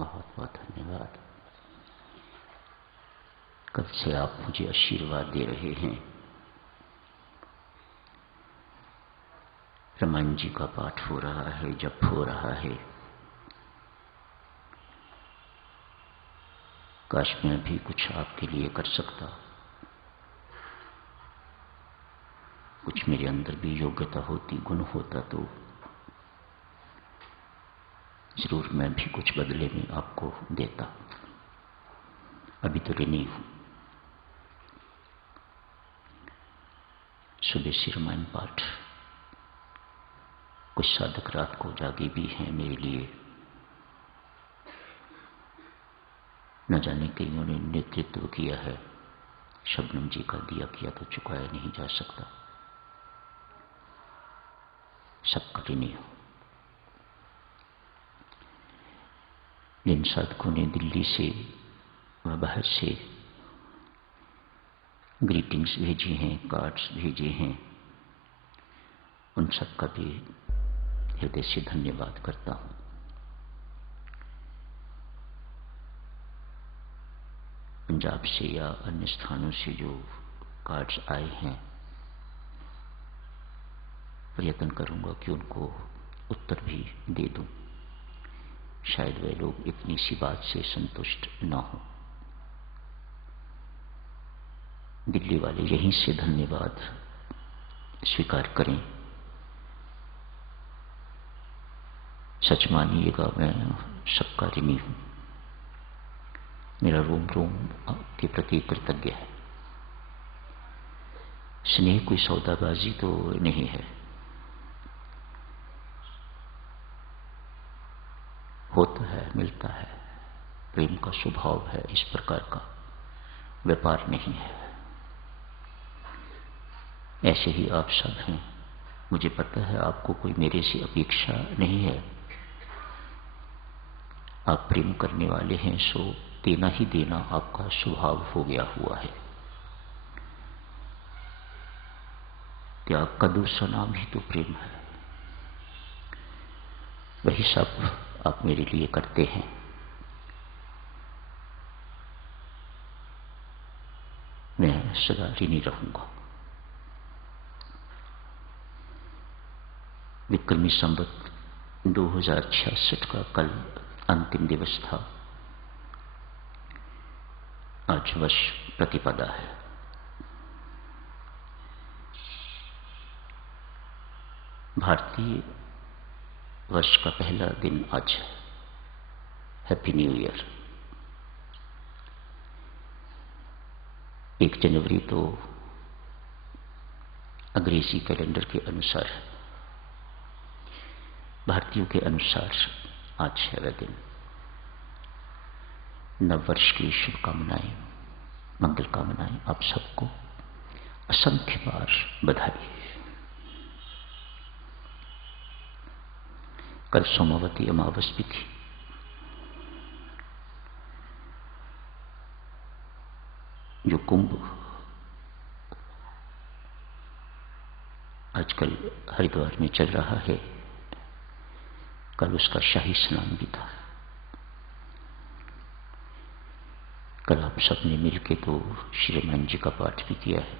बहुत बहुत धन्यवाद। कब से आप मुझे आशीर्वाद दे रहे हैं। रामायण जी का पाठ हो रहा है, जप हो रहा है। काश मैं भी कुछ आपके लिए कर सकता, कुछ मेरे अंदर भी योग्यता होती, गुण होता तो जरूर मैं भी कुछ बदले में आपको देता। अभी तो ऋणी हूं। सुबह से रामायण पाठ, कुछ साधक रात को जागे भी हैं मेरे लिए। न जाने कईयों ने नेतृत्व किया है, शबनम जी का दिया किया तो चुकाया नहीं जा सकता। सबका ऋणी हो। जिन साधकों ने दिल्ली से व बाहर से ग्रीटिंग्स भेजी हैं, कार्ड्स भेजे हैं, उन सबका भी हृदय से धन्यवाद करता हूं। पंजाब से या अन्य स्थानों से जो कार्ड्स आए हैं, प्रयत्न करूंगा कि उनको उत्तर भी दे दूं। शायद वे लोग इतनी सी बात से संतुष्ट न हो। दिल्ली वाले यहीं से धन्यवाद स्वीकार करें। सच मानिएगा, मैं सबका ऋणी हूं। मेरा रोम रोम आपके प्रति कृतज्ञ है। स्नेह कोई सौदाबाजी तो नहीं है। होता है, मिलता है, प्रेम का स्वभाव है, इस प्रकार का व्यापार नहीं है। ऐसे ही आप सब हैं। मुझे पता है आपको कोई मेरे से अपेक्षा नहीं है। आप प्रेम करने वाले हैं, सो देना ही देना आपका स्वभाव हो गया हुआ है। त्याग का दूसरा नाम ही तो प्रेम है। वही सब आप मेरे लिए करते हैं। मैं सदा ऋणी रहूंगा। विक्रमी संवत 2066 का कल अंतिम दिवस था। आज वर्ष प्रतिपदा है। भारतीय वर्ष का पहला दिन आज है। Happy new year. 1 जनवरी तो अंग्रेजी कैलेंडर के अनुसार है, भारतीयों के अनुसार आज है वह दिन। नव वर्ष की शुभकामनाएं, मंगल कामनाएं आप सबको असंख्य बार बधाई। कल सोमावती अमावस भी थी। जो कुंभ आजकल हरिद्वार में चल रहा है, कल उसका शाही स्नान भी था। कल आप सबने मिलके तो श्री रामायण जी का पाठ भी किया है।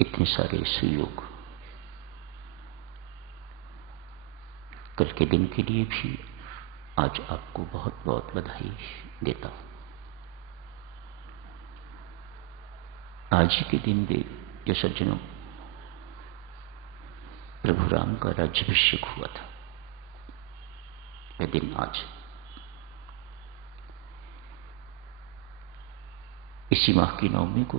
इतने सारे सुयोग कल के दिन के लिए भी आज आपको बहुत बहुत बधाई देता हूं। आज ही के दिन जो सज्जनों, प्रभु राम का राज्याभिषेक हुआ था, वह दिन आज। इसी माह की नवमी को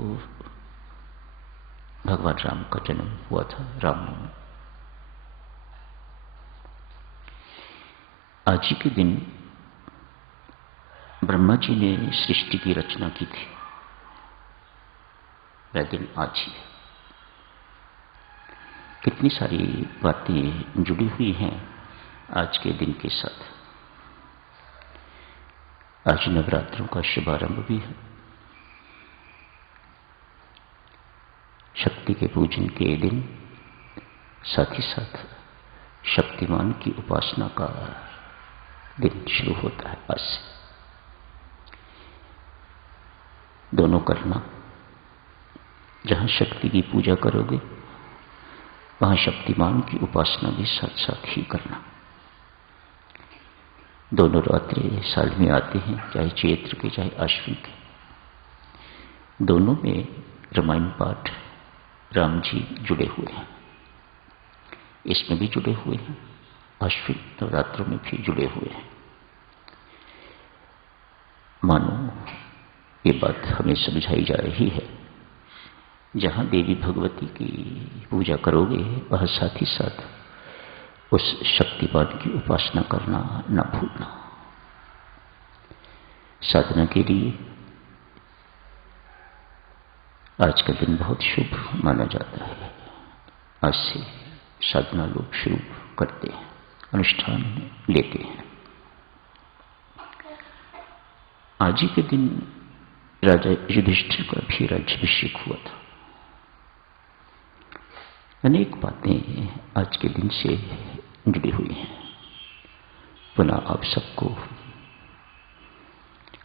भगवान राम का जन्म हुआ था, रामनवमी। आज ही के दिन ब्रह्मा जी ने सृष्टि की रचना की थी, वह दिन आज ही है। कितनी सारी बातें जुड़ी हुई हैं आज के दिन के साथ। आज नवरात्रों का शुभारंभ भी है। शक्ति के पूजन के दिन, साथ ही साथ शक्तिमान की उपासना का दिन शुरू होता है आज से। दोनों करना। जहां शक्ति की पूजा करोगे वहां शक्तिमान की उपासना भी साथ साथ ही करना। दोनों रात्रि साल में आते हैं, चाहे चैत्र के चाहे अश्विन के। दोनों में रामायण पाठ राम जी जुड़े हुए हैं, इसमें भी जुड़े हुए हैं, अश्विन नवरात्रों में भी जुड़े हुए हैं। मानो ये बात हमें समझाई जा रही है, जहां देवी भगवती की पूजा करोगे वह साथ ही साथ उस शक्तिमान की उपासना करना न भूलना। साधना के लिए आज का दिन बहुत शुभ माना जाता है। आज से साधना लोग शुरू करते हैं, अनुष्ठान लेते हैं। आज ही के दिन राजा युधिष्ठिर का भी राज्याभिषेक हुआ था। अनेक बातें आज के दिन से जुड़ी हुई हैं। पुनः आप सबको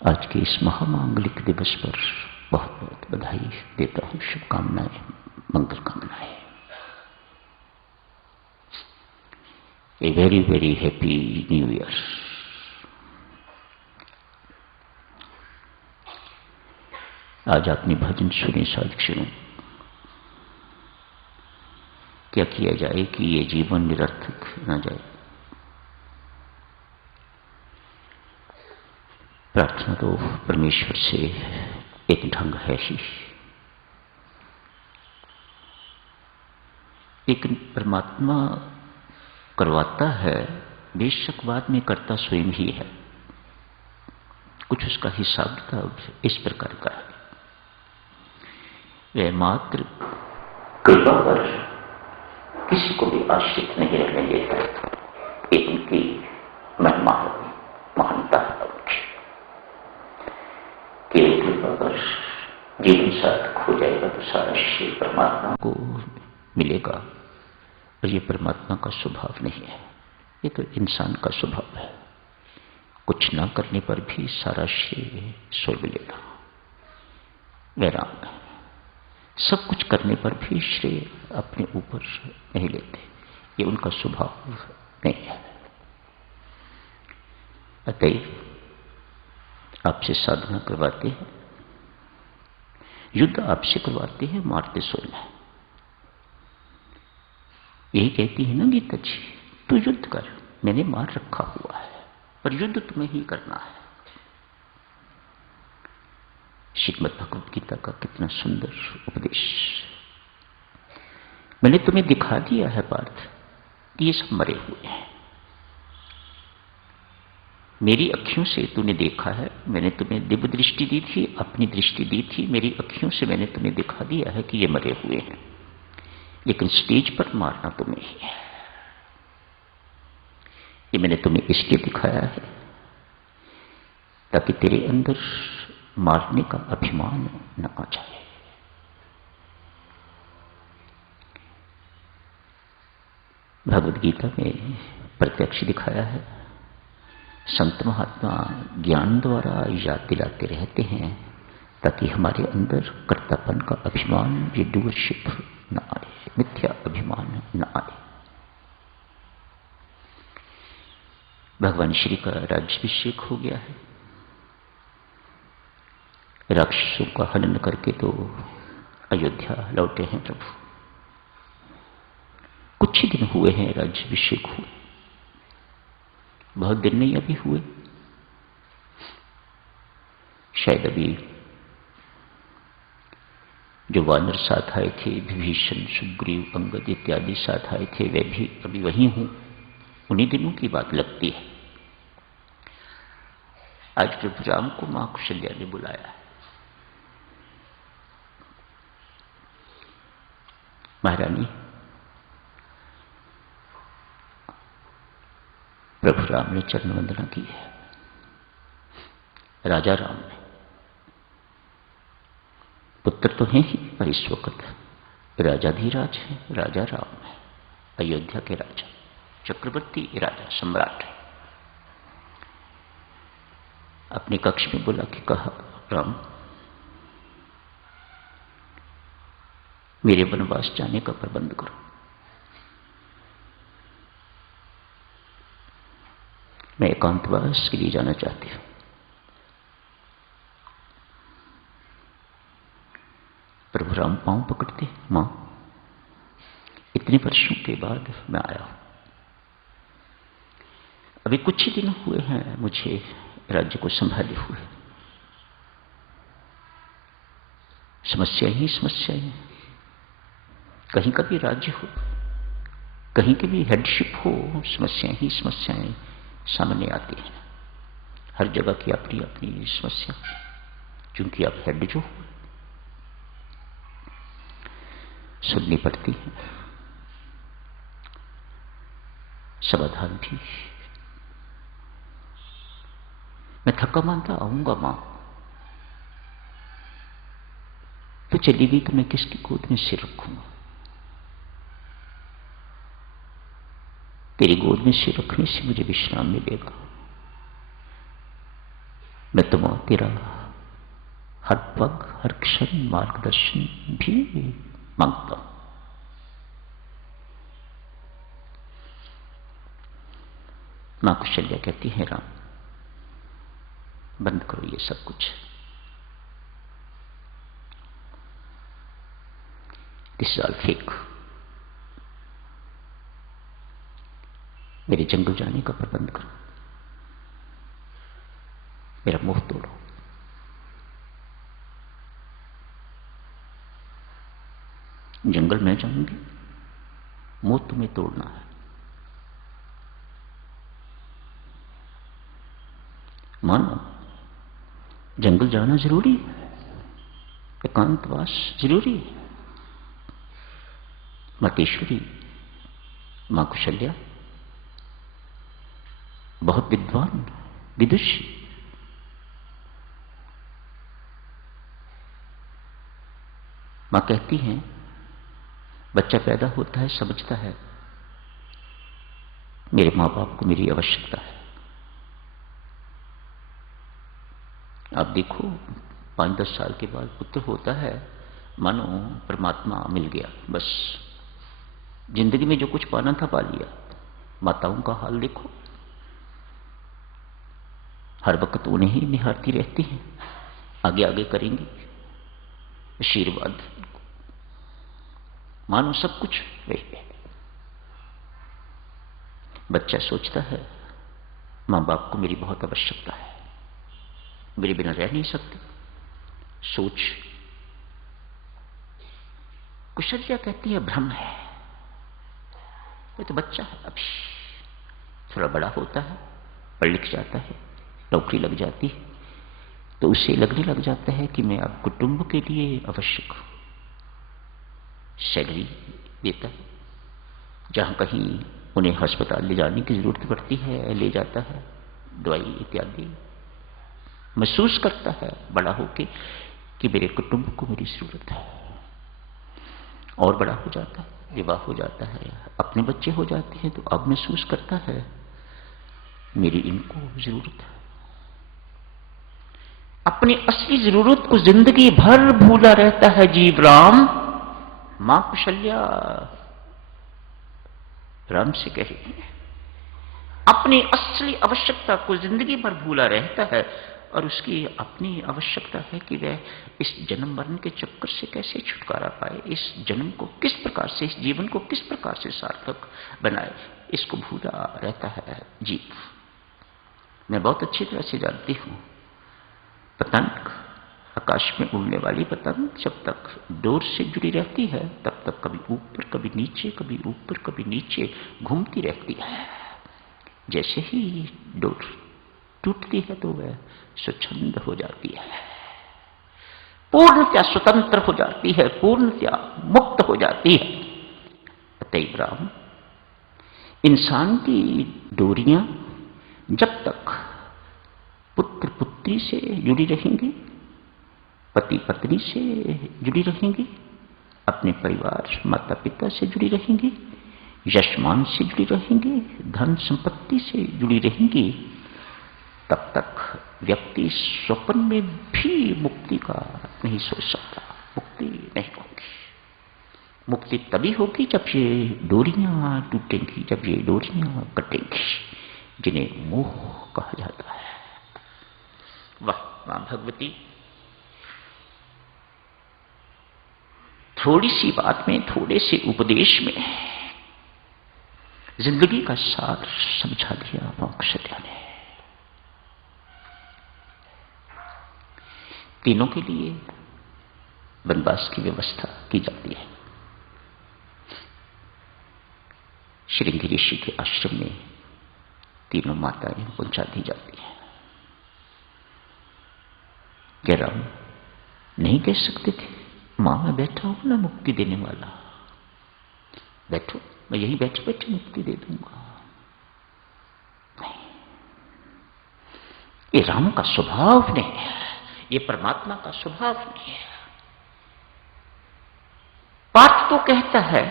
आज के इस महामांगलिक दिवस पर बहुत बहुत बधाई देता हूं, शुभकामनाएं, मंगल कामनाएं। A very very happy new year. आज आपने भजन सुने साधक्षणों। क्या किया जाए कि ये जीवन निरर्थक न जाए। प्रार्थना तो परमेश्वर से एक ढंग है ही, लेकिन परमात्मा करवाता है, बेशक बाद में करता स्वयं ही है। कुछ उसका हिसाब किताब इस प्रकार का है। वह मात्र कृपा पर किसी को भी आश्रित नहीं रहने देता। एक उनकी महिमा है, महानता है उनकी। केवल कृपा पर जीवन सार्थक हो जाएगा तो सारा श्रेय परमात्मा को मिलेगा। और ये परमात्मा का स्वभाव नहीं है, ये तो इंसान का स्वभाव है। कुछ ना करने पर भी सारा श्रेय स्वर्ग लेगा। वे राम है, सब कुछ करने पर भी श्रेय अपने ऊपर नहीं लेते, ये उनका स्वभाव नहीं है। अतएव आपसे साधना करवाते हैं, युद्ध आपसे करवाते हैं, मारते सोना। यही कहती है ना गीता जी, तू युद्ध कर, मैंने मार रखा हुआ है, पर युद्ध तुम्हें ही करना है। श्रीमद् भगवद गीता का कितना सुंदर उपदेश। मैंने तुम्हें दिखा दिया है पार्थ, ये सब मरे हुए हैं। मेरी अखियों से तूने देखा है, मैंने तुम्हें दिव्य दृष्टि दी थी, अपनी दृष्टि दी थी, मेरी अखियों से मैंने तुम्हें दिखा दिया है कि ये मरे हुए हैं। लेकिन स्टेज पर मारना तुम्हें ही है। ये मैंने तुम्हें इसलिए दिखाया है ताकि तेरे अंदर मारने का अभिमान न आ जाए। भगवद गीता में प्रत्यक्ष दिखाया है। संत महात्मा ज्ञान द्वारा याद दिलाते रहते हैं ताकि हमारे अंदर कर्तापन का अभिमान, ये डूअरशिप न आए, मिथ्या अभिमान न आए। भगवान श्री का राज्याभिषेक हो गया है। राक्षसों का हनन करके तो अयोध्या लौटे हैं प्रभु। कुछ ही दिन हुए हैं राज्याभिषेक हुए, बहुत दिन नहीं अभी हुए। शायद अभी जो वानर साथ आए थे, विभीषण, सुग्रीव, अंगद इत्यादि साथ आए थे, वे भी अभी वहीं हूं। उन्हीं दिनों की बात लगती है। आज प्रभु राम को मां कौशल्या ने बुलाया है। महारानी, प्रभु राम ने चरण वंदना की है। राजा राम ने, पुत्र तो हैं ही, पर इस वक्त राजाधिराज है, राजा राम है, अयोध्या के राजा, चक्रवर्ती राजा, सम्राट है। अपने कक्ष में बुला के कहा, राम, मेरे वनवास जाने का प्रबंध करो। मैं एकांतवास के लिए जाना चाहती हूं। प्रभु राम पांव पकड़ते, मां, इतने वर्षों के बाद मैं आया हूं। अभी कुछ ही दिन हुए हैं मुझे राज्य को संभाले हुए। समस्या ही समस्याएं, कहीं का भी राज्य हो, कहीं की भी हेडशिप हो, समस्याएं ही समस्याएं सामने आती हैं। हर जगह की अपनी अपनी समस्या, क्योंकि आप हेड जो हो, सुननी पड़ती है। समाधान भी। मैं थका मानता आऊंगा मां, तो चली गई तो मैं किसकी गोद में सिर रखूंगा? तेरी गोद में सिर रखने से मुझे विश्राम मिलेगा। मैं तुम तेरा हर पग हर क्षण मार्गदर्शन भी मांगता हूं। मां कुशल्या कहती है, राम, बंद करो ये सब कुछ। This is all fake. मेरे जंगल जाने का प्रबंध करो, मेरा मोह तोड़ो। जंगल में जाऊंगी, मोह तुम्हें तोड़ना है। मानो जंगल जाना जरूरी है, एकांतवास जरूरी है। मातेश्वरी, मां कुशल्या बहुत विद्वान, विदुषी, मां कहती हैं, बच्चा पैदा होता है, समझता है मेरे मां बाप को मेरी आवश्यकता है। आप देखो 5-10 साल के बाद पुत्र होता है, मानो परमात्मा मिल गया, बस जिंदगी में जो कुछ पाना था पा लिया। माताओं का हाल देखो, हर वक्त उन्हें ही निहारती रहती हैं, आगे आगे करेंगी, आशीर्वाद, मानो सब कुछ वही। बच्चा सोचता है मां बाप को मेरी बहुत आवश्यकता है, मेरे बिना रह नहीं सकते। सोच। कुशल्या कहती है भ्रम है, ये तो बच्चा है, अभी थोड़ा बड़ा होता है, पढ़ लिख जाता है, नौकरी लग जाती है, तो उसे लगने लग जाता है कि मैं अब कुटुंब के लिए आवश्यक हूं। सैलरी देता है, जहां कहीं उन्हें अस्पताल ले जाने की जरूरत पड़ती है ले जाता है, दवाई इत्यादि। महसूस करता है बड़ा होके कि मेरे कुटुंब को मेरी जरूरत है। और बड़ा हो जाता है, विवाह हो जाता है, अपने बच्चे हो जाते हैं, तो अब महसूस करता है मेरी इनको जरूरत है। अपनी असली जरूरत को जिंदगी भर भूला रहता है जीव राम। मां कुशल्या राम से कह रही है, अपनी असली आवश्यकता को जिंदगी भर भूला रहता है, और उसकी अपनी आवश्यकता है कि वह इस जन्म मरण के चक्कर से कैसे छुटकारा पाए, इस जन्म को किस प्रकार से, इस जीवन को किस प्रकार से सार्थक बनाए, इसको भूला रहता है जीव। मैं बहुत अच्छी तरह से जानती हूं, पतंग, आकाश में उड़ने वाली पतंग जब तक डोर से जुड़ी रहती है तब तक कभी ऊपर कभी नीचे, कभी ऊपर कभी नीचे घूमती रहती है। जैसे ही डोर टूटती है तो वह स्वच्छंद हो जाती है, पूर्णतया स्वतंत्र हो जाती है, पूर्णतया मुक्त हो जाती है। अतएव राम, इंसान की डोरियां जब तक पुत्र पुत्री से जुड़ी रहेंगी, पति पत्नी से जुड़ी रहेंगी, अपने परिवार माता पिता से जुड़ी रहेंगी, यशमान से जुड़ी रहेंगी, धन संपत्ति से जुड़ी रहेंगी, तब तक व्यक्ति स्वप्न में भी मुक्ति का नहीं सोच सकता। मुक्ति नहीं होगी। मुक्ति तभी होगी जब ये डोरियां टूटेंगी, जब ये डोरियां कटेंगी, जिन्हें मोह कहा जाता है। वाह मां भगवती, थोड़ी सी बात में, थोड़े से उपदेश में जिंदगी का सार समझा दिया मां कौशल्या ने। तीनों के लिए वनवास की व्यवस्था की जाती है। श्रृंगी ऋषि के आश्रम में तीनों माताएं पहुंचा दी जाती हैं। क्या राम नहीं कह सकते थे, मां मैं बैठा हूं ना मुक्ति देने वाला, बैठो, मैं यही बैठे बैठे मुक्ति दे दूंगा? नहीं, ये राम का स्वभाव नहीं है, ये परमात्मा का स्वभाव नहीं है। पाठ तो कहता है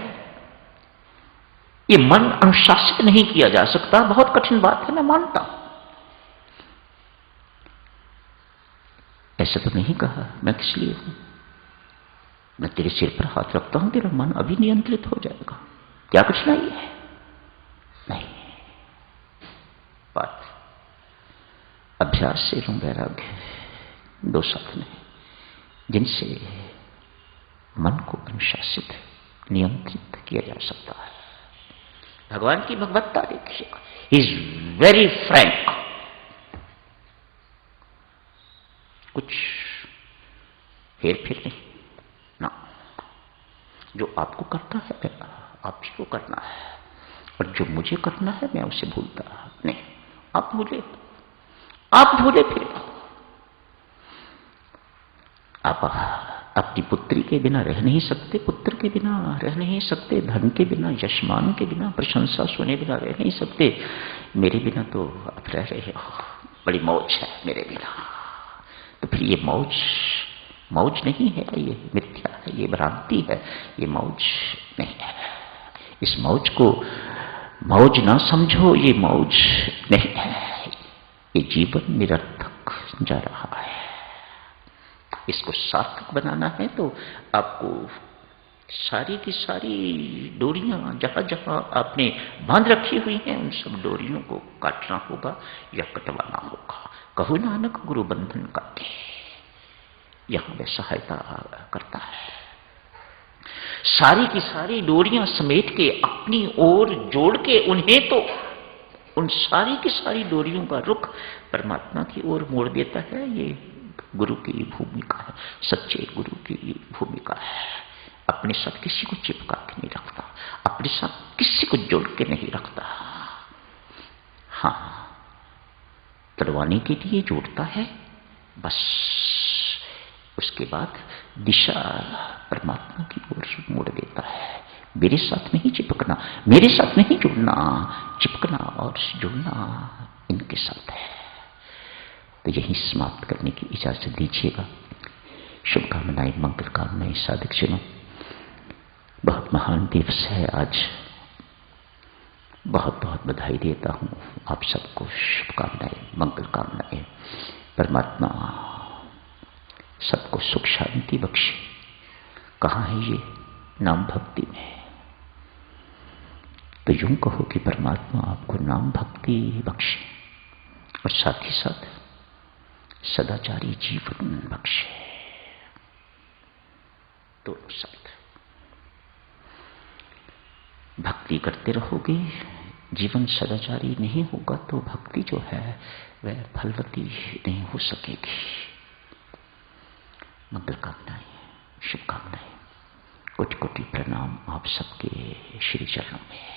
ये मन अनुशासित नहीं किया जा सकता, बहुत कठिन बात है, मैं मानता हूं। ऐसा तो नहीं कहा, मैं किस लिए हूं? मैं तेरे सिर पर हाथ रखता हूं, तेरा मन अभी नियंत्रित हो जाएगा, क्या कठिनाई है? नहीं, बात अभ्यास एवं वैराग्य दो साथ में, जिनसे मन को अनुशासित नियंत्रित किया जा सकता है। भगवान की भगवत्ता देखिए, ही इज वेरी फ्रैंक। कुछ हेर फेर नहीं ना, जो आपको करना है आप ही को करना है, और जो मुझे करना है मैं उसे भूलता नहीं। आप भूले फिर आप अपनी पुत्री के बिना रह नहीं सकते, पुत्र के बिना रह नहीं सकते, धन के बिना, यशमान के बिना, प्रशंसा सुने बिना रह नहीं सकते। मेरे बिना तो आप रह रहे हो, बड़ी मौज है मेरे बिना। तो फिर ये मौज नहीं है, ये मिथ्या है, ये भ्रांति है, ये मौज नहीं है। इस मौज को मौज ना समझो, ये मौज नहीं है, ये जीवन निरर्थक जा रहा है। इसको सार्थक बनाना है तो आपको सारी की सारी डोरियां जहां जहां आपने बांध रखी हुई हैं, उन सब डोरियों को काटना होगा या कटवाना होगा। कहो नानक गुरु बंधन काटे, यहां वह सहायता करता है। सारी की सारी डोरियां समेट के अपनी ओर जोड़ के उन्हें तो उन सारी की सारी डोरियों का रुख परमात्मा की ओर मोड़ देता है। ये गुरु की भूमिका है, सच्चे गुरु की भूमिका है। अपने साथ किसी को चिपका के नहीं रखता, अपने साथ किसी को जोड़ के नहीं रखता। हाँ, तड़वाने के लिए जोड़ता है बस, उसके बाद दिशा परमात्मा की ओर मोड़ देता है। मेरे साथ नहीं चिपकना, मेरे साथ नहीं जुड़ना, चिपकना और जुड़ना इनके साथ है। तो यही समाप्त करने की इजाजत दीजिएगा। शुभकामनाएं, मंगल कामनाएं साधक जनों, बहुत महान दिवस है आज, बहुत बहुत बधाई देता हूं आप सबको। शुभकामनाएं, मंगल कामनाएं। परमात्मा सबको सुख शांति बख्शे। कहाँ है ये? नाम भक्ति में। तो यूं कहो कि परमात्मा आपको नाम भक्ति बख्शे और साथ ही साथ सदाचारी जीवन बख्शे, दोनों साथ। भक्ति करते रहोगे, जीवन सदाचारी नहीं होगा तो भक्ति जो है वह फलवती नहीं हो सकेगी। मंगल कामनाएं, शुभकामनाएं, कोटि कोटि प्रणाम आप सबके श्री चरणों में।